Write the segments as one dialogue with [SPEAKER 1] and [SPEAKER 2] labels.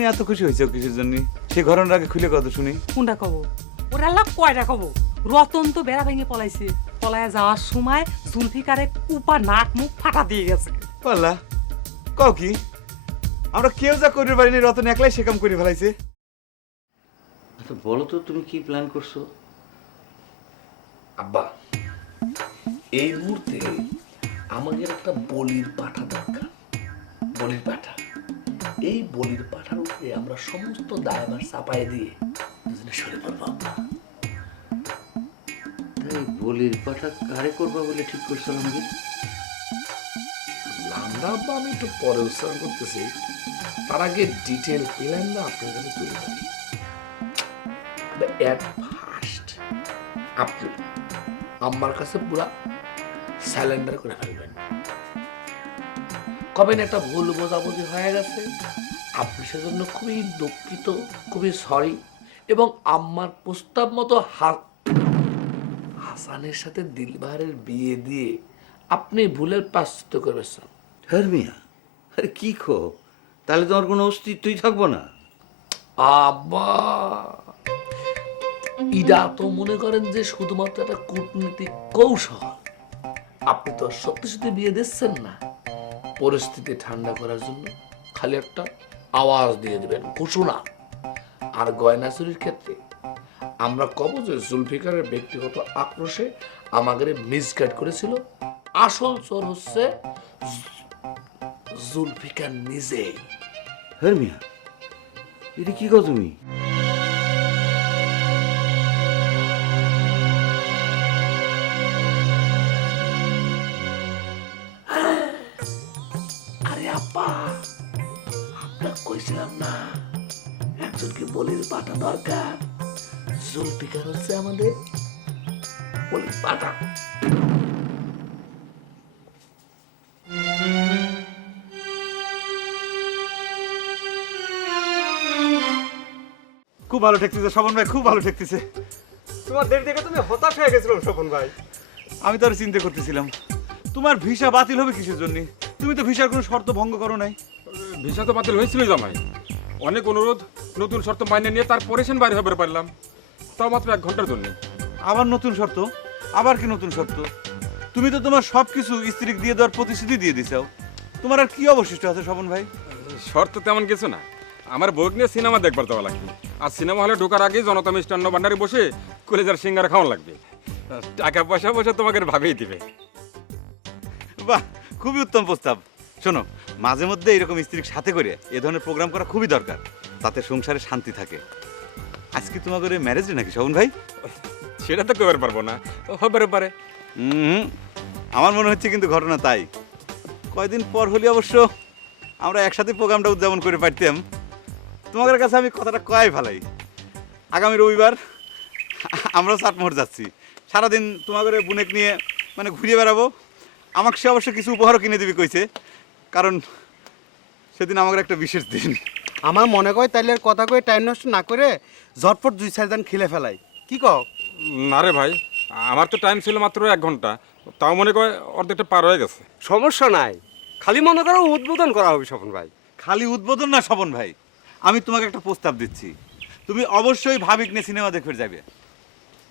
[SPEAKER 1] তুমি এত খুশি হয়েছো কিসের জন্য? সেই ঘটনার আগে খুলে কত শুনি।
[SPEAKER 2] কোনটা কব? ওরা আল্লাহ কয়টা কব? রতন তো বেড়া ভেঙে পলাইছে। পলায় যাওয়ার সময় জুলফিকারে কুপা নাক মুখ ফাটা দিয়ে গেছে।
[SPEAKER 1] পাল্লা কও কি? আমরা কেউ যা করতে পারিনি রতন একলাই সে কাম করে ফেলাইছে।
[SPEAKER 3] আচ্ছা বলো তো তুমি কি প্ল্যান করছ?
[SPEAKER 4] আব্বা এই মুহূর্তে আমাদের একটা বলির পাঠা দরকার। বলির পাঠা। এই বলির পাঠার আমরা সমস্ত দায়ভার চাপাই দিয়ে দুজনে সরে পড়ব।
[SPEAKER 3] তাই বলির পাঠা কারে করবা বলে ঠিক করছ
[SPEAKER 4] আব্বা আমি একটু পরে উচ্চারণ করতেছি। তার আগে ডিটেল প্ল্যানটা আপনার কাছে তুলে ধরি। অ্যাট ফার্স্ট আপনি আমার কাছে পুরা স্যালেন্ডার করে ফেলবেন। কবে না একটা ভুল বোঝাবুঝি হয়ে গেছে। আপনি সেজন্য খুবই দুঃখিত খুবই সরি এবং আমার প্রস্তাব মতো হাসানের সাথে দিলবাহারের বিয়ে দিয়ে আপনি ভুলের প্রাশ্চিত্য করবেন স্যার।
[SPEAKER 3] হ্যাঁ মিয়া আরে কি খো? তাহলে তোমার কোনো অস্তিত্বই থাকব না।
[SPEAKER 4] আব্বা ইডা তো মনে করেন যে শুধুমাত্র একটা কূটনীতিক কৌশল। আপনি তো সত্যি সত্যি বিয়ে দিচ্ছেন না। পরিস্থিতি ঠান্ডা করার জন্য খালি একটা আওয়াজ দিয়ে দেবেন। ঘোষণা। আর গয়না চুরির ক্ষেত্রে আমরা কব যে জুলফিকারের ব্যক্তিগত আক্রোশে আমাদের মিসগাইড করেছিল। আসল চোর হচ্ছে জুলফিকার নিজেই।
[SPEAKER 3] হ্যাঁ মিয়া এটা কি কথা তুমি?
[SPEAKER 4] দরকার। জুলফিকার হচ্ছে আমাদের?
[SPEAKER 1] খুব ভালো ঠেকতেছে স্বপন ভাই খুব ভালো ঠেকতেছে।
[SPEAKER 5] তোমার দেরি দেখে তুমি হতাশ হয়ে গেছিলাম স্বপন ভাই।
[SPEAKER 1] আমি তো আর চিন্তা করতেছিলাম তোমার ভিসা বাতিল হবে কিসের জন্য? তুমি তো ভিসার কোনো শর্ত ভঙ্গ করো নাই।
[SPEAKER 6] ভিসা তো বাতিল হয়েছিল জামাই। অনেক অনুরোধ নতুন শর্ত মাইনে নিয়ে তার সেন বাইরে হবে পারলাম। তাও মাত্র এক ঘণ্টার জন্য।
[SPEAKER 1] আবার নতুন শর্ত? আবার কি নতুন শর্ত? তুমি তো তোমার সব কিছু স্ত্রীকে দিয়ে দেওয়ার প্রতিশ্রুতি দিয়ে দিছাও তোমার আর কি অবশিষ্ট আছে স্বপন ভাই?
[SPEAKER 6] শর্ত তেমন কিছু না। আমার বউক নিয়ে সিনেমা দেখবার যাওয়া লাগবে। আর সিনেমা হলে ঢোকার আগে জনতা মিষ্টান্ন ভান্ডারে বসে কলেজার সিঙ্গারা খাওয়া লাগবে। টাকা পয়সা পয়সা তোমাকে ভাবেই দিবে।
[SPEAKER 1] বাহ খুবই উত্তম প্রস্তাব। শোনো মাঝে মধ্যে এরকম স্ত্রীর সাথে করে এ ধরনের প্রোগ্রাম করা খুবই দরকার। তাতে সংসারে শান্তি থাকে। আজকে তোমাদের ম্যারেজ নাকি শোভন ভাই?
[SPEAKER 6] সেটা তো কবার পারব না। হবার পারে।
[SPEAKER 1] হুম আমার মনে হচ্ছে কিন্তু ঘটনা তাই। কয়দিন পর হলে অবশ্য আমরা একসাথে প্রোগ্রামটা উদযাপন করে পারতাম। তোমাদের কাছে আমি কথাটা কয়াই ভালাই আগামী রবিবার আমরাও চাটমোহর যাচ্ছি। সারাদিন তোমাদের বুনেক নিয়ে মানে ঘুরিয়ে বেড়াবো। আমাকে সে অবশ্য কিছু উপহারও কিনে দিবি কইছে। কারণ সেদিন আমাদের একটা বিশেষ দিন।
[SPEAKER 5] আমার মনে কয় তাইলে আর কথা কয়ে টাইম নষ্ট না করে ঝটপট দুই চার দিন খেলে ফেলাই। কি কও?
[SPEAKER 6] না রে ভাই আমার তো টাইম ছিল মাত্র এক ঘণ্টা। তাও মনে করে অর্ধেকটা পার হয়ে গেছে।
[SPEAKER 5] সমস্যা নাই। খালি মনে করো উদ্বোধন করা হবে স্বপন ভাই।
[SPEAKER 1] খালি উদ্বোধন না স্বপন ভাই? আমি তোমাকে একটা প্রস্তাব দিচ্ছি। তুমি অবশ্যই ভাবিক নিয়ে সিনেমা দেখতে যাবে।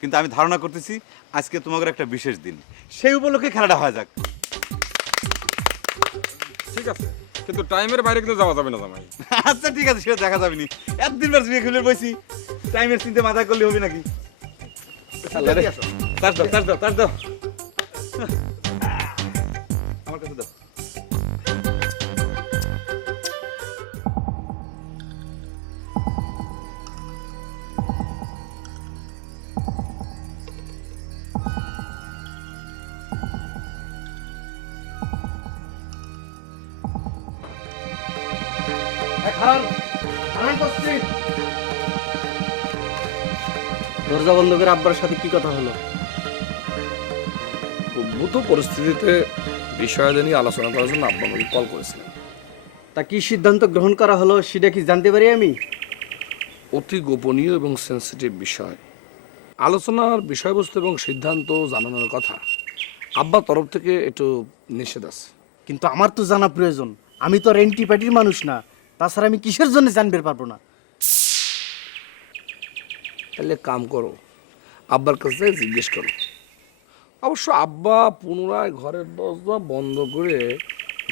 [SPEAKER 1] কিন্তু আমি ধারণা করতেছি আজকে তোমাদের একটা বিশেষ দিন। সেই উপলক্ষে খেলাটা হয়ে যাক।
[SPEAKER 6] ঠিক আছে। কিন্তু টাইমের বাইরে কিন্তু যাওয়া যাবে না জামাই।
[SPEAKER 1] আচ্ছা ঠিক আছে সেটা দেখা যাবে নি একদিন বার বিয়ে খুলে বইছি। টাইমের চিন্তা মাথায় করলে হবে নাকি? তার দাও তার দাও তার দাও।
[SPEAKER 5] দরজা বন্ধ করে আব্বার সাথে কি কথা হলো?
[SPEAKER 4] উদ্ভূত পরিস্থিতিতে বিষয়াদি নিয়ে আলোচনা করার জন্য আব্বা আমাকে কল করেছিলেন।
[SPEAKER 5] তা কি সিদ্ধান্ত গ্রহণ করা হলো সেটা কি জানতে পারি আমি?
[SPEAKER 4] অতি গোপনীয় এবং সেন্সিটিভ বিষয়। আলোচনার বিষয়বস্তু এবং সিদ্ধান্ত জানানোর কথা আব্বা তরফ থেকে একটু নিষেধ আছে।
[SPEAKER 5] কিন্তু আমার তো জানা প্রয়োজন। আমি তো রেন্টি পার্টির মানুষ না।
[SPEAKER 7] তাছাড়া আমি কিসের জন্য জানবে পারব না?
[SPEAKER 4] তাহলে কাম করো, আব্বার কাছে জিজ্ঞেস করো। অবশ্য আব্বা পুনরায় ঘরের দরজা বন্ধ করে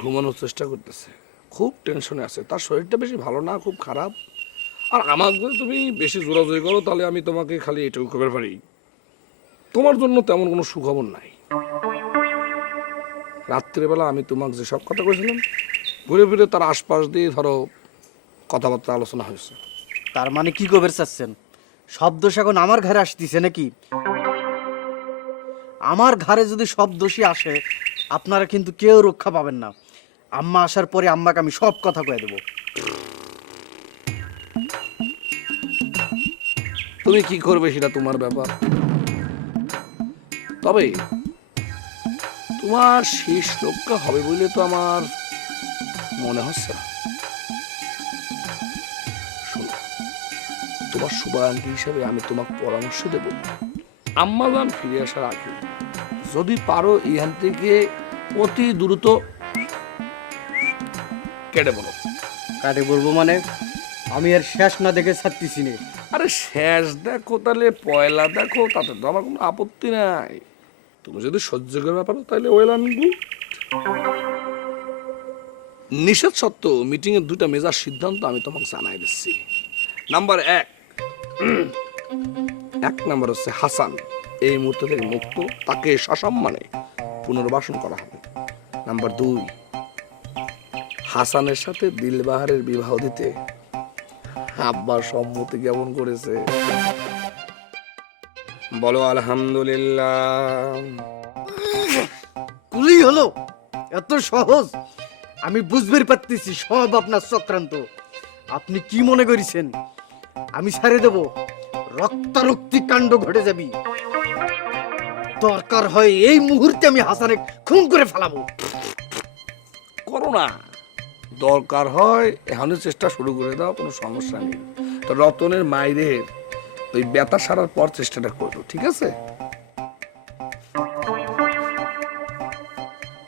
[SPEAKER 4] ঘুমানোর চেষ্টা করতেছে। খুব টেনশনে আছে। তার শরীরটা বেশি ভালো না, খুব খারাপ। আর আমার যদি তুমি বেশি জোরাজোরি করো, তাহলে আমি তোমাকে খালি এটুকু খবর পারি। তোমার জন্য তেমন কোনো সুখবর নাই। রাত্রিবেলা আমি তোমাকে যে সব কথা করেছিলাম ঘুরে ফিরে তার আশপাশ দিয়ে ধরো কথাবার্তা আলোচনা হয়েছে।
[SPEAKER 7] তার মানে কি কবের চাচ্ছেন সব দোষ এখন আমার ঘরে আসতেছে নাকি? আমার ঘরে যদি সব দোষী আসে, আপনারা কিন্তু কেউ রক্ষা পাবেন না। আম্মা আসার পরে আম্মাকে আমি সব কথা কয়ে দেবো।
[SPEAKER 4] তুমি কি করবে সেটা তোমার ব্যাপার? তবে তোমার শেষ রক্ষা হবে বলে তো আমার মনে হচ্ছে না। তোমার শুভাকাঙ্ক্ষী হিসেবে আমি তোমাকে পরামর্শ দেব। আম্মা যান ফিরে আসার আগে যদি পারো এখান থেকে অতি দ্রুত কেটে বলো।
[SPEAKER 7] কাটে বলব মানে? আমি আর শেষ না দেখে ছাড়তেছি নে।
[SPEAKER 4] আরে শেষ দেখো তাহলে পয়লা দেখো তাতে তো আমার কোনো আপত্তি নাই। তুমি যদি সহ্য করবে পারো তাহলে ওয়েল গুড। নিষেধ সত্ত্বেও মিটিংয়ের এর দুটা মেজার সিদ্ধান্ত আমি তোমাকে জানাই দিচ্ছি। নাম্বার এক এক নাম্বার হচ্ছে হাসান। এই মুহূর্তে থেকে মুক্ত, তাকে সসম্মানে পুনর্বাসন করা হবে। নাম্বার দুই, হাসানের সাথে দিলবাহারের বিবাহ দিতে আব্বার সম্মতি কেমন করেছে। বলো, আলহামদুলিল্লাহ।
[SPEAKER 7] হলো, এত সহজ। আমি বুঝতে পারতেছি, সব আপনার চক্রান্ত। আপনি কি মনে করেছেন? আমি ছাড়ে দেব। রক্তারক্তি কাণ্ড ঘটে যাবি। দরকার হয় এই মুহূর্তে আমি হাসানে খুন করে ফেলাবো।
[SPEAKER 4] করো না। দরকার হয় এখনই চেষ্টা শুরু করে দাও, কোনো সমস্যা নেই। তো রতনের মায়ের ওই ব্যথা সারার পর চেষ্টাটা করো, ঠিক আছে?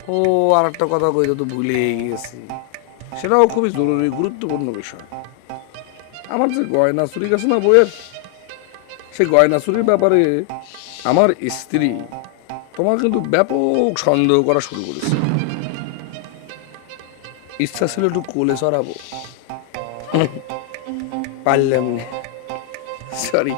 [SPEAKER 4] ও আর একটা কথা কইতে তো ভুলেই গেছি। সেটাও খুবই জরুরি, গুরুত্বপূর্ণ বিষয়। আমার যে গয়না চুরি গেছে না বইয়ের সেই গয়না চুরির ব্যাপারে আমার স্ত্রী তোমার কিন্তু ব্যাপক সন্দেহ করা শুরু করেছে। ইচ্ছা ছিল একটু কোলে চড়াবো। পারলাম না। সরি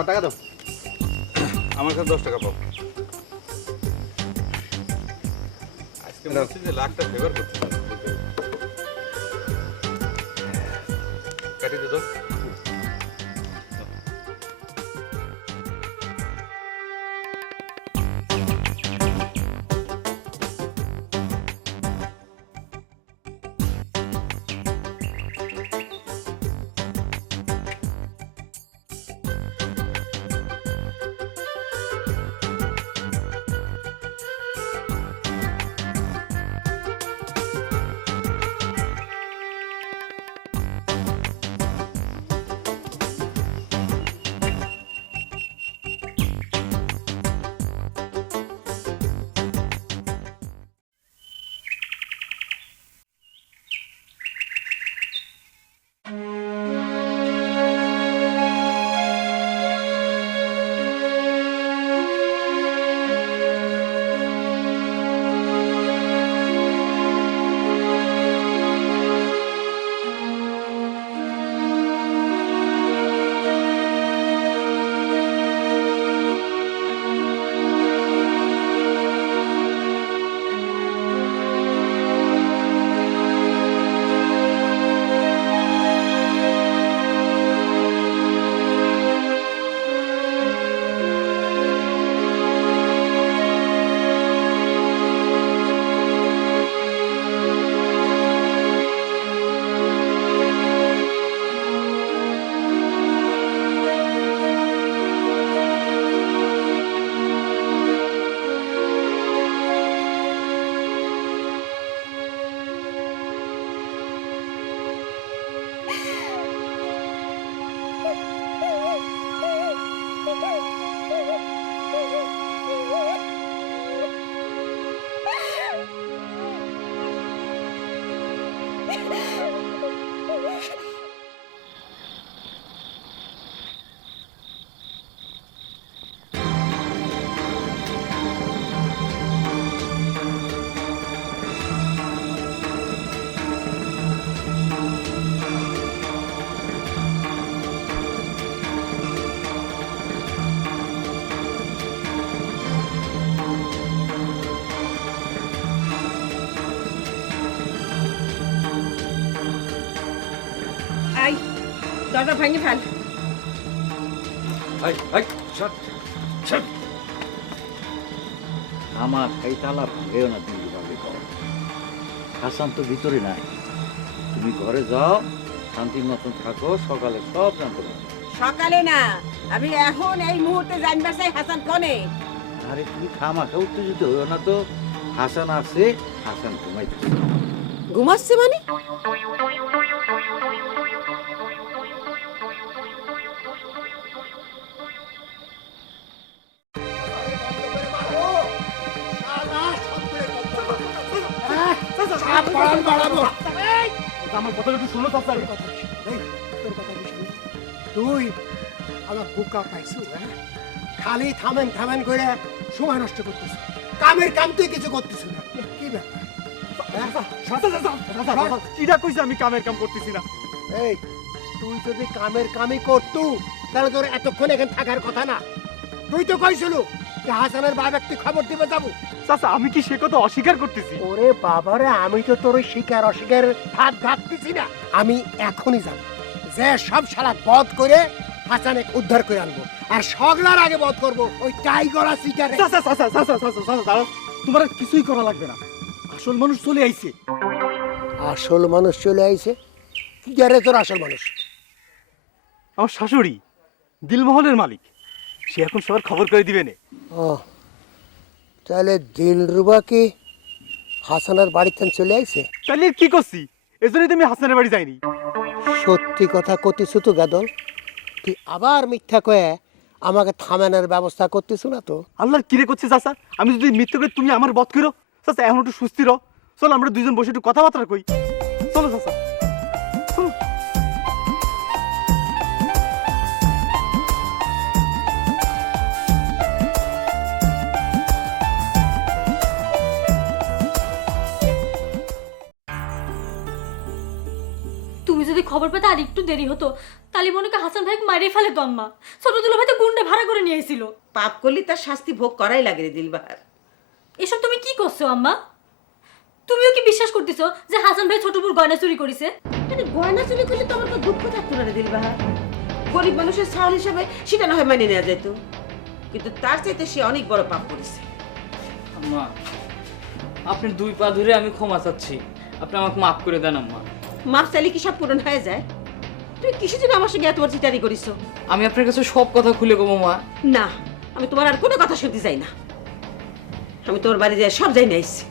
[SPEAKER 1] দাও
[SPEAKER 7] টাকা দাও।
[SPEAKER 1] আমার কাছে দশ টাকা পাও। আজকে হচ্ছে যে লাখটা ফেভার করছে কাটি দে
[SPEAKER 8] দরজা ভেঙে ফেল।
[SPEAKER 3] এই, এই, শট, শট। আমার এই তালা ভাঙেও না তুমি হাসান তো ভিতরে নাই। তুমি ঘরে যাও শান্তির মতন থাকো সকালে সব জানতে পারবে
[SPEAKER 8] সকালে না আমি এখন এই মুহূর্তে জানবার চাই হাসান কনে।
[SPEAKER 3] আরে তুমি খামাখা উত্তেজিত হইও না তো। হাসান আছে হাসান ঘুমাইতেছে।
[SPEAKER 8] ঘুমাচ্ছে মানে?
[SPEAKER 5] আমার কথাটা একটু শুনো চাচা
[SPEAKER 9] তুই। আমার বুকা পাইছু হ্যাঁ? খালি থামেন থামেন করে সময় নষ্ট করতেছ। কামের কাম তুই কিছু করতেছ না। কি ব্যাপার? হ্যাঁ?
[SPEAKER 5] কিরা কইছে আমি কামের কাম করতেছি না?
[SPEAKER 9] এই তুই যদি কামের কামই করতু তাহলে তোর এতক্ষণ এখানে থাকার কথা না। তুই তো কইছিল যে হাসানের বাবা একটি খবর দিবে যাব।
[SPEAKER 5] চাচা আমি কি সে কথা অস্বীকার করতেছি?
[SPEAKER 9] ওরে বাবারে আমি তো তোর শিকার অস্বীকার ঘাটতেছি না। আমি এখনই যাব। যে সব শালা বধ করে হাসানে উদ্ধার করে আনব। আর সগলার আগে বধ করব ওই টাইগরা শিকারে।
[SPEAKER 5] চাচা চাচা চাচা চাচা চাচা দাঁড়াও। তোমার আর কিছুই করা লাগবে না। আসল মানুষ চলে আইছে।
[SPEAKER 9] আসল মানুষ চলে আইছে? কি তোর আসল মানুষ?
[SPEAKER 5] আমার শাশুড়ি দিলমহলের মালিক। সে এখন সবার খবর করে দিবে নে।
[SPEAKER 9] ও তাহলে দিলরুবা কি হাসানের বাড়িতে চলে আইছে?
[SPEAKER 5] তাহলে কি করছি? এজন্যই তো আমি হাসানের বাড়ি যাইনি।
[SPEAKER 9] সত্যি কথা কতিছু তো গাদল। তুই আবার মিথ্যা কয়ে আমাকে থামানোর ব্যবস্থা করতেছ না তো?
[SPEAKER 5] আল্লাহর কিরে করছে চাচা? আমি যদি মিথ্যে করে তুমি আমার বধ করো চাচা এখন একটু সুস্থির। চলো আমরা দুজন বসে একটু কথাবার্তা কই। চলো চাচা।
[SPEAKER 10] দেরি হতো তাহলে মনে হাসান ভাইকে মারিয়ে ফেলে তো আম্মা ছোট দুলো ভাই তো গুন্ডে ভাড়া করে নিয়ে এসেছিল
[SPEAKER 8] পাপ করলে তার শাস্তি ভোগ করাই লাগে রে দিলবাহার
[SPEAKER 10] এসব তুমি কি করছ আম্মা? তুমিও কি বিশ্বাস করতেছো যে হাসান ভাই ছোট বোর গয়না চুরি করেছে?
[SPEAKER 8] মানে গয়না চুরি করলে তো আমার তো দুঃখ থাকতো না রে দিলবাহার গরিব মানুষের সাহল হিসাবে সেটা না হয় মেনে নেওয়া যেত। কিন্তু তার চাইতে সে অনেক বড় পাপ করেছে।
[SPEAKER 11] আম্মা আপনার দুই পা ধরে আমি ক্ষমা চাচ্ছি। আপনি আমাকে মাফ করে দেন আম্মা।
[SPEAKER 8] মাপ চাইলে কি সব পূরণ হয়ে যায়? তুই কিসের জন্য আমার সঙ্গে এত বড় চিটারি করিস
[SPEAKER 11] আমি আপনার কাছে সব কথা খুলে কবো মা।
[SPEAKER 8] না আমি তোমার আর কোনো কথা শুনতে চাই না। আমি তোমার বাড়ি যাই সব যাই নাইছি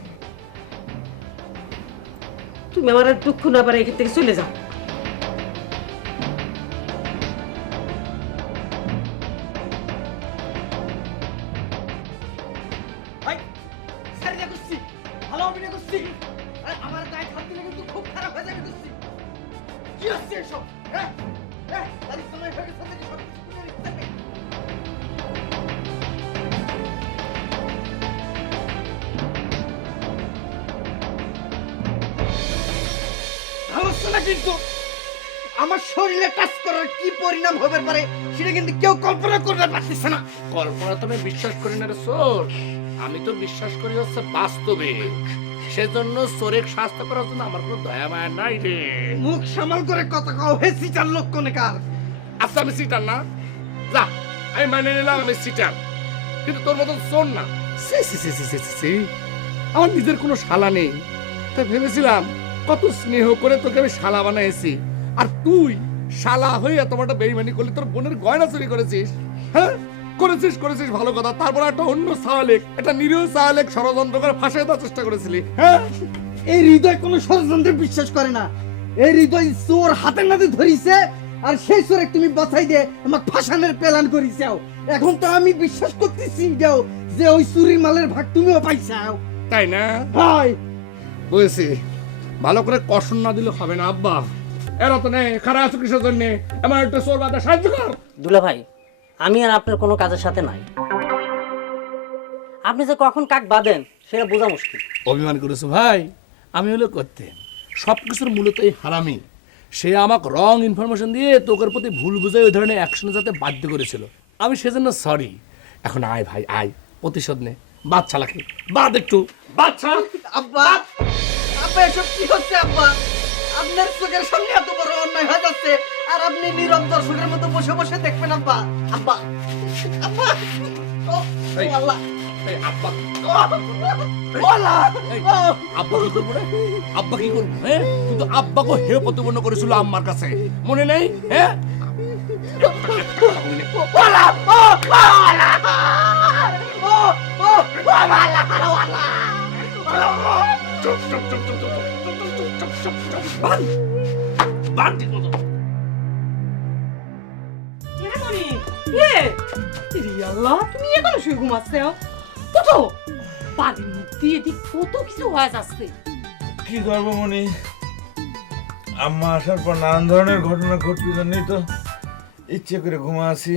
[SPEAKER 8] তুমি আমার আর দুঃখ না পারে এখান থেকে চলে যাও।
[SPEAKER 5] আমার গায়ে হাত দিলে কিন্তু খুব খারাপ হয়ে যাবে কি হচ্ছে এসব? আমার শরীরে কাজ করার কি পরিণাম হবে পারে সেটা কিন্তু কেউ কল্পনা করতে না।
[SPEAKER 4] কল্পনা তো আমি বিশ্বাস করি না রে আমি তো বিশ্বাস করি হচ্ছে বাস্তবে। সেজন্য সোরেক শাস্তি করার জন্য আমার কোনো দয়া মায়া নাই রে।
[SPEAKER 5] মুখ সামাল করে কথা কও হে সিটার লোক কোনে কার?
[SPEAKER 4] আচ্ছা আমি সিটার না। যা আমি মানে নিলাম আমি সিটার। কিন্তু তোর মতন শোন না। সি সি সি সি সি সি, আমার নিজের কোনো শালা নেই। তাই ভেবেছিলাম কত স্নেহ করে তোকে আমি শালা বানাইছি। আর তুই শালা হয়ে বড় বেইমানি করলি তোর বোনের গয়না চুরি করেছিস হ্যাঁ? করেছিস করেছিস ভালো কথা। তারপর একটা অন্য সাহালেক একটা নিরীহ সাহালেক ষড়যন্ত্র করে ফাঁসিয়ে দেওয়ার চেষ্টা করেছিলি। হ্যাঁ?
[SPEAKER 5] এই হৃদয় কোনো ষড়যন্ত্রে বিশ্বাস করে না। এই হৃদয় চোর হাতে নাতে ধরিছে আর সেই চোরে তুমি বাছাই দিয়ে আমার ফাঁসানের প্ল্যান করিছাও। এখন তো আমি বিশ্বাস করতেছি যাও যে ওই চুরির মালের ভাগ তুমিও পাইছাও।
[SPEAKER 4] তাই না?
[SPEAKER 5] হয়।
[SPEAKER 4] বুঝেছি। ভালো করে কষণ না দিলে হবে না আব্বা। এরা তো নেই খারাপ আছে কিসের জন্য? আমার একটা চোর বাদা সাহায্য কর।
[SPEAKER 12] দুলা ভাই আমি আর আপনার কোনো কাজের সাথে নাই। আপনি যে কখন কাক বাঁধেন সেটা বোঝা মুশকিল।
[SPEAKER 4] অভিমান করেছ ভাই আমি হলো করতে সব কিছুর মূলত এই হারামি। সে আমাকে রং ইনফরমেশন দিয়ে তোকের প্রতি ভুল বুঝে ওই ধরনের অ্যাকশনে যাতে বাধ্য করেছিল। আমি সেজন্য সরি এখন আয় ভাই আয়। প্রতিশোধ নে। বাচ্চা লাগে বাদ একটু। বাচ্চা
[SPEAKER 5] আব্বা। আব্বা এসব কি হচ্ছে আব্বা? আপনার চোখের সামনে এত বড় অন্যায় হয়ে যাচ্ছে। আর আপনি নীরব দর্শকের মতো বসে বসে দেখবেন আব্বা আব্বা আব্বা আল্লাহ
[SPEAKER 4] কি করব রে আব্বা কি করব হ্যাঁ কিন্তু আব্বাকে হে প্রতিপন্ন করেছিল আম্মার কাছে মনে নেই হ্যাঁ
[SPEAKER 5] আল্লাহ
[SPEAKER 2] তুমি এখনও শুয়ে ঘুমাচ্ছো? ওঠো। বাড়ির মধ্যে এদিক কত কিছু হয়ে যাচ্ছে।
[SPEAKER 13] কি করব মনি? আম্মা আসার পর নানান ধরনের ঘটনা ঘটবে জন্যই তো। ইচ্ছে করে ঘুমা আসি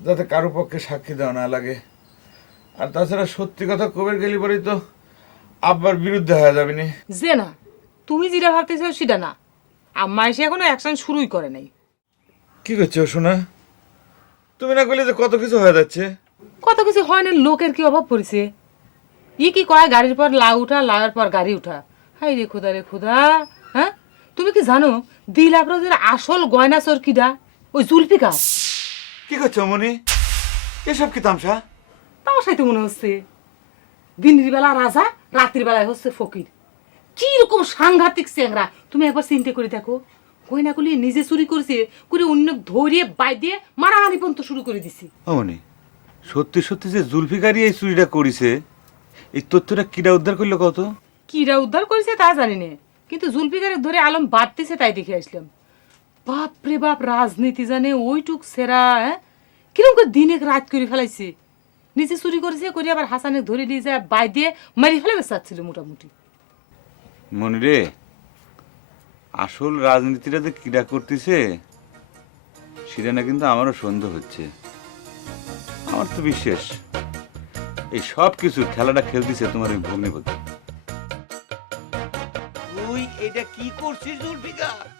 [SPEAKER 13] যাতে কারও পক্ষে সাক্ষী দেওয়া না লাগে। আর তাছাড়া সত্যি কথা কবের গেলি পরেই তো আব্বার বিরুদ্ধে হয়ে যাবে নি।
[SPEAKER 2] যে না তুমি যেটা ভাবতেছো সেটা না। আম্মা এসে এখনও অ্যাকশন শুরুই করে নাই।
[SPEAKER 13] কি করছ শোনা তুমি না করলে যে কত কিছু হয়ে যাচ্ছে?
[SPEAKER 2] কত কিছু হয় না লোকের কি অভাব পড়েছে? ই কি কয় গাড়ির পর লাউ উঠা লাউয়ের পর গাড়ি উঠা? হাই রে খুদা রে খুদা হ্যাঁ? তুমি কি জানো দিলাপ্রদের আসল গয়না চোর কিডা ওই জুলফিকার?
[SPEAKER 1] কি করছ মনি? এসব কি তামসা?
[SPEAKER 2] তাও সাইতে মনে হচ্ছে। দিনের বেলা রাজা রাত্রির বেলায় হচ্ছে ফকির। কি রকম সাংঘাতিক চেংরা তুমি একবার চিন্তা করে দেখো। গয়নাগুলি নিজে চুরি করেছে করে অন্য ধরিয়ে বাই দিয়ে মারামারি পর্যন্ত শুরু করে দিছি।
[SPEAKER 1] অমনি? সত্যি সত্যি যে জুলফিকারি এই চুরিটা করেছে এই তথ্যটা কিরা উদ্ধার করল কত
[SPEAKER 2] কিরা উদ্ধার করেছে তা জানি না কিন্তু জুলফিকারের ধরে আলম বাড়তেছে তাই দেখে আসলাম। বাপ রে বাপ রাজনীতি জানে ওইটুক সেরা হ্যাঁ? কীরকম করে দিনে রাত করে ফেলাইছে। নিজে চুরি করেছে করে আবার হাসানে ধরে নিয়ে যায় বাই দিয়ে মারি ফেলে চাচ্ছিল মোটামুটি।
[SPEAKER 1] মনি রে আসল রাজনীতিটা যে ক্রীড়া করতেছে, সেটা না কিন্তু আমারও সন্দেহ হচ্ছে। আমার তো বিশ্বাস, এই সব কিছু খেলাটা খেলতেছে তোমার ওই ভগ্নিপতি।
[SPEAKER 3] তুই এটা কি করছিস, জুলফিকার?